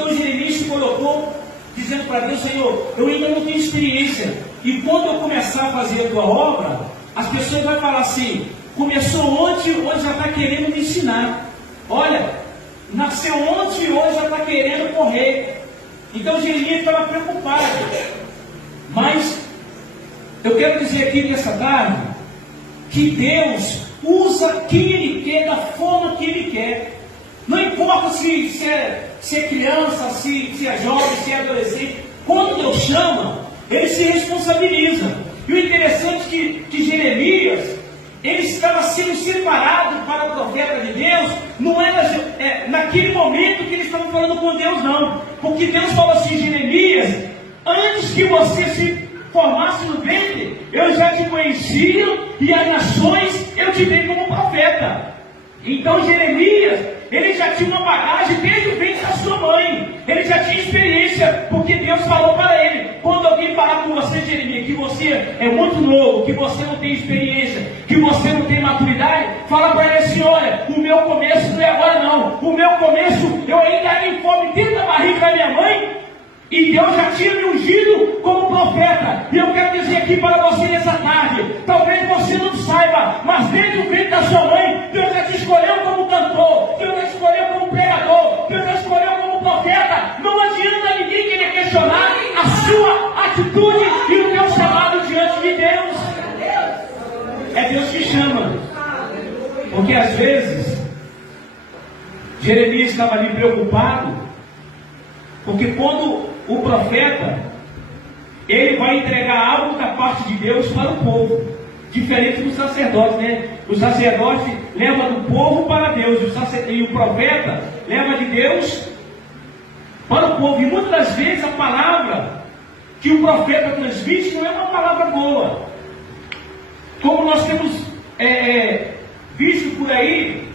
Então Jeremias se colocou dizendo para Deus: Senhor, eu ainda não tenho experiência, e quando eu começar a fazer a tua obra, as pessoas vão falar assim: começou ontem, hoje já está querendo me ensinar. Olha, nasceu ontem e hoje já está querendo correr. Então Jeremias estava preocupado. Mas eu quero dizer aqui nessa tarde que Deus usa quem Ele quer, da forma que Ele quer. Não importa se é criança, se é jovem, se é adolescente. Quando Deus chama, Ele se responsabiliza. E o interessante é que Jeremias, ele estava sendo separado para o profeta de Deus. Não era naquele momento que eles estavam falando com Deus, não. Porque Deus falou assim: Jeremias, antes que você se formasse no ventre, eu já te conhecia, e as nações eu te dei como profeta. Então Jeremias, ele já tinha uma bagagem desde o ventre da sua mãe. Ele já tinha experiência, porque Deus falou para ele: quando alguém falar com você, Jeremias, que você é muito novo, que você não tem experiência, que você não tem maturidade, fala para ele assim: olha, o meu começo não é agora não. O meu começo, eu ainda era em fome dentro da barriga da minha mãe, e Deus já tinha me ungido como profeta. E eu quero dizer aqui para você nessa tarde: talvez você não saiba, mas desde o ventre da sua mãe, Deus já te escolheu como cantor, Deus já te escolheu como pregador, Deus já te escolheu como profeta. Não adianta ninguém querer questionar a sua atitude e o teu chamado diante de Deus. É Deus que chama. Porque às vezes Jeremias estava ali preocupado, porque quando o profeta, ele vai entregar algo da parte de Deus para o povo, diferente do sacerdote, né? O sacerdote leva do povo para Deus, e o profeta leva de Deus para o povo. E muitas das vezes a palavra que o profeta transmite não é uma palavra boa, como nós temos visto por aí,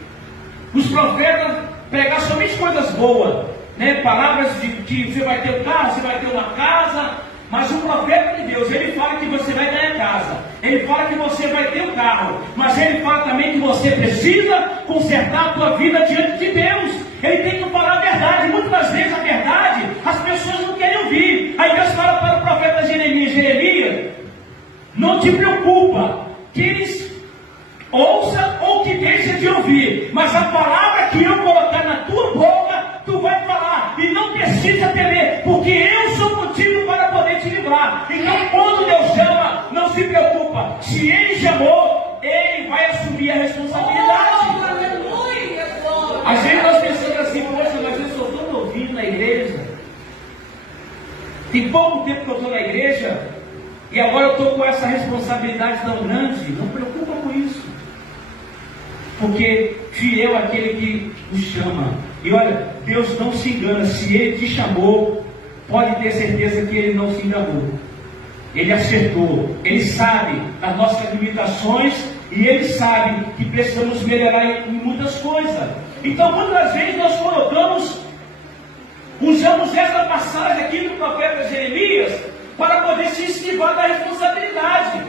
os profetas pregar somente coisas boas, né? Palavras de que você vai ter um carro, você vai ter uma casa. Mas o profeta de Deus, ele fala que você vai ganhar casa, ele fala que você vai ter um carro, mas ele fala também que você precisa consertar a tua vida diante de Deus. Ele tem que falar a verdade. Muitas das vezes a verdade as pessoas não querem ouvir. Aí Deus fala para o profeta Jeremias: Jeremias, não te preocupa que eles ouçam ou que deixem de ouvir, mas a palavra que eu colocar na tua boca, tu vai falar, e não precisa temer, porque eu sou contigo para poder te livrar. Então quando Deus chama, não se preocupa. Se Ele chamou, Ele vai assumir a responsabilidade. Às vezes nós pensamos assim: poxa, mas eu sou tão novinho na igreja, tem pouco tempo que eu estou na igreja, e agora eu estou com essa responsabilidade tão grande. Não preocupa com isso, porque fiel é aquele que nos chama. E olha, Deus não se engana. Se Ele te chamou, pode ter certeza que Ele não se enganou. Ele acertou. Ele sabe das nossas limitações, e Ele sabe que precisamos melhorar em muitas coisas. Então muitas vezes nós usamos essa passagem aqui do profeta Jeremias para poder se esquivar da responsabilidade.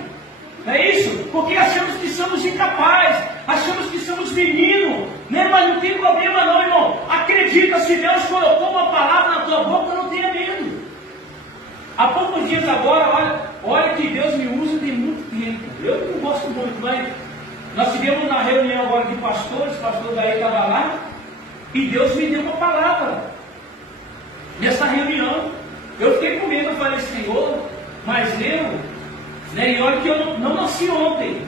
Não é isso? Porque achamos que somos incapazes, achamos que somos meninos, né? Mas não tem problema não, irmão. Acredita, se Deus colocou uma palavra na tua boca, não tenha medo. Há poucos dias agora, olha que Deus me usa tem muito tempo. Eu não gosto muito, mas nós tivemos uma reunião agora de pastores, o pastor daí estava lá, e Deus me deu uma palavra nessa reunião. Eu fiquei com medo, eu falei: Senhor, mas eu... E olha que eu não nasci ontem,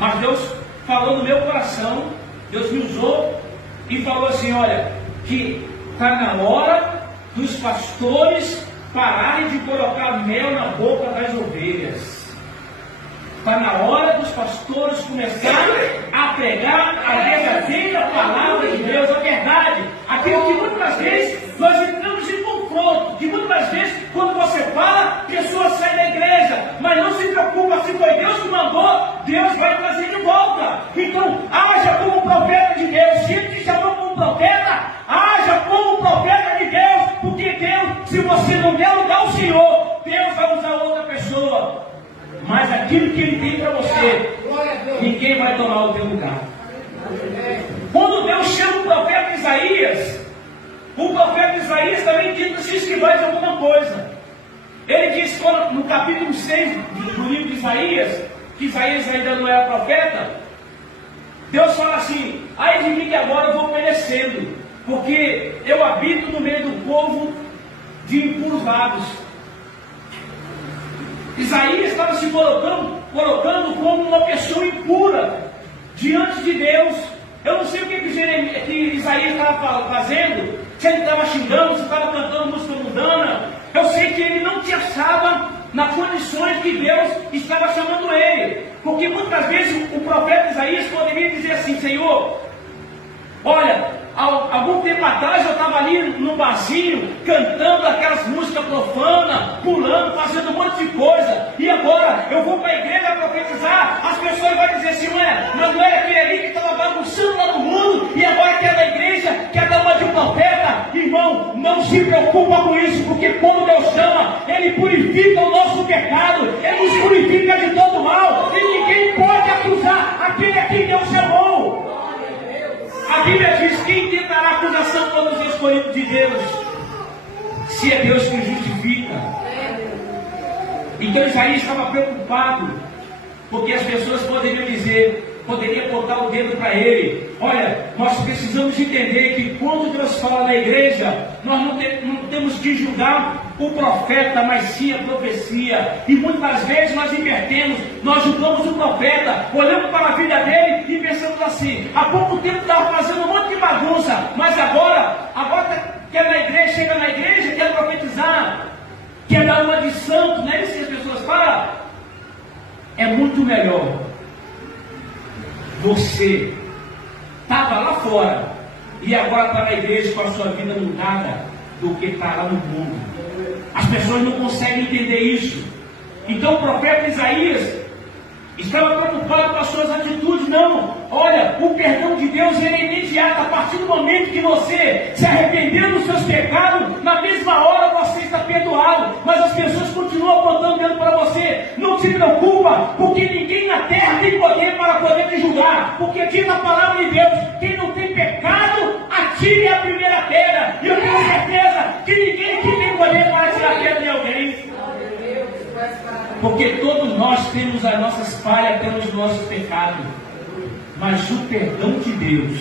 mas Deus falou no meu coração, Deus me usou e falou assim: olha, que está na hora dos pastores pararem de colocar mel na boca das ovelhas. Está na hora dos pastores começarem a pregar a verdadeira palavra de Deus, a verdade, aquilo que muitas vezes nós entramos em confronto, que muitas vezes quando você fala, pessoas saem da igreja, mas não se preocupa, se foi Deus que mandou, Deus vai trazer de volta. Então haja como profeta de Deus. Se Ele te chamou como profeta, haja como profeta de Deus, porque Deus, se você não der lugar ao Senhor, Deus vai usar outra pessoa. Mas aquilo que Ele tem para você, ninguém vai tomar o teu lugar. Quando Deus chama o profeta Isaías, O profeta Isaías também tenta se esquivar de alguma coisa. Ele diz no capítulo 6 do livro de Isaías, que Isaías ainda não era profeta, Deus fala assim: ai de mim que agora eu vou perecendo, porque eu habito no meio do povo de impuros lábios. Isaías estava se colocando como uma pessoa impura diante de Deus. Eu não sei o que Isaías estava fazendo, se ele estava xingando, se estava cantando música mundana. Eu sei que ele não se achava nas condições que Deus estava chamando ele. Porque muitas vezes o profeta Isaías poderia dizer assim: Senhor, olha, algum tempo atrás eu estava ali no barzinho, cantando aquelas músicas profanas, pulando, fazendo um monte de coisa, e agora eu vou para a igreja profetizar, as pessoas vão dizer assim: mas não era aquele ali que estava bagunçando lá no mundo, e agora quer da igreja, quer dar uma de um profeta? Irmão, não se preocupa com isso, porque quando Deus chama, Ele purifica o nosso pecado, Ele nos purifica de todo mal, e ninguém pode acusar aquele a quem Deus chamou. A Bíblia diz: quem tentará acusação contra os escolhidos de Deus, se é Deus que justifica? Então Isaías estava preocupado, porque as pessoas poderiam apontar o dedo para ele. Olha, nós precisamos entender que quando Deus fala na igreja, nós não temos que julgar o profeta, mas sim a profecia. E muitas vezes nós invertemos, nós julgamos o profeta, olhamos para a vida dele e pensamos assim: há pouco tempo estava fazendo um monte de bagunça, mas agora quer na igreja, chega na igreja, quer profetizar, quer dar uma de santo, não é isso que as pessoas falam? É muito melhor você estava lá fora e agora está na igreja com a sua vida mudada do que está lá no mundo. As pessoas não conseguem entender isso. Então o profeta Isaías estava preocupado com as suas atitudes. Não, olha, o perdão de Deus ele é imediato. A partir do momento que você se arrepender dos seus pecados, na mesma hora você está perdoado. Mas as pessoas continuam apontando dedo para você. Não se preocupa, porque ninguém na terra tem poder para poder te julgar. Porque diz a palavra de Deus: quem não tem pecado, atire a primeira pedra. E eu tenho certeza que ninguém aqui tem poder para tirar a pedra de alguém. Porque todos nós temos as nossas falhas, temos os nossos pecados. Mas o perdão de Deus,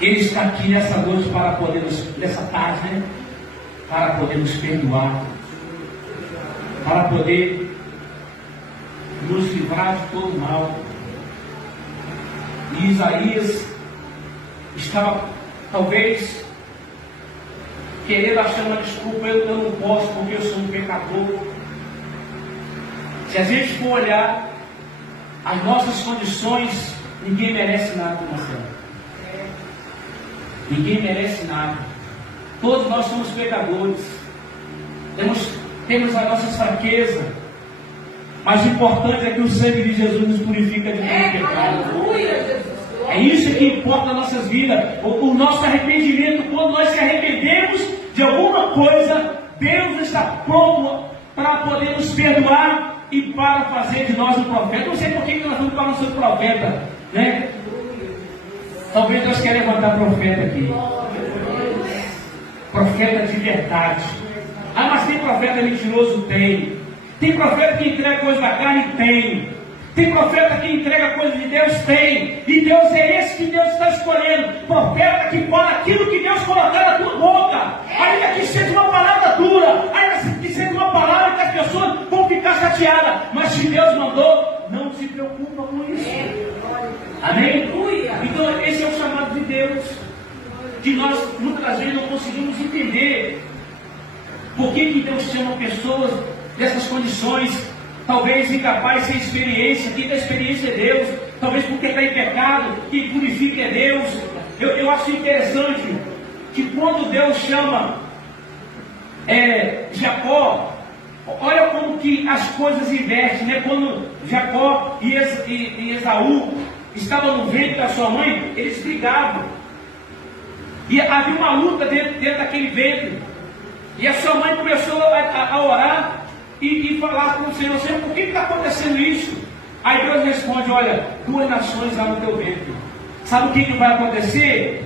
Ele está aqui nessa noite para poder nessa tarde, né? Para poder nos perdoar, para poder nos livrar de todo mal. E Isaías estava talvez querendo achar uma desculpa: eu não posso porque eu sou um pecador. Se a gente for olhar as nossas condições, ninguém merece nada, Marcelo. Ninguém merece nada. Todos nós somos pecadores. Temos as nossas fraquezas. Mas o importante é que o sangue de Jesus nos purifica de todo pecado. É isso que importa nas nossas vidas. O nosso arrependimento, quando nós se arrependemos de alguma coisa, Deus está pronto para poder nos perdoar e para fazer de nós um profeta. Não sei por que nós estamos falando sobre profeta, né? Talvez Deus quer levantar profeta aqui. Profeta de verdade. Ah, mas tem profeta mentiroso? Tem. Tem profeta que entrega coisa da carne? Tem. Tem profeta que entrega coisa de Deus? Tem. E Deus é esse que Deus está escolhendo. Profeta que fala aquilo que Deus colocar na tua boca. Ainda que seja uma palavra dura, ainda que seja uma palavra que as pessoas vão ficar chateadas. Mas se Deus mandou, não se preocupa com isso. Amém? Então esse é o chamado de Deus, que nós muitas vezes não conseguimos entender. Por que Deus chama pessoas dessas condições? Talvez incapaz sem experiência. Quem tem experiência é Deus. Talvez porque está em pecado, quem purifica é Deus. Eu acho interessante que quando Deus chama Jacó, olha como que as coisas invertem, né? Quando Jacó e Esaú estavam no ventre da sua mãe, eles brigavam. E havia uma luta dentro daquele ventre. E a sua mãe começou a orar e falar com o Senhor: Senhor, por que está acontecendo isso? Aí Deus responde: olha, 2 nações há no teu ventre. Sabe o que vai acontecer?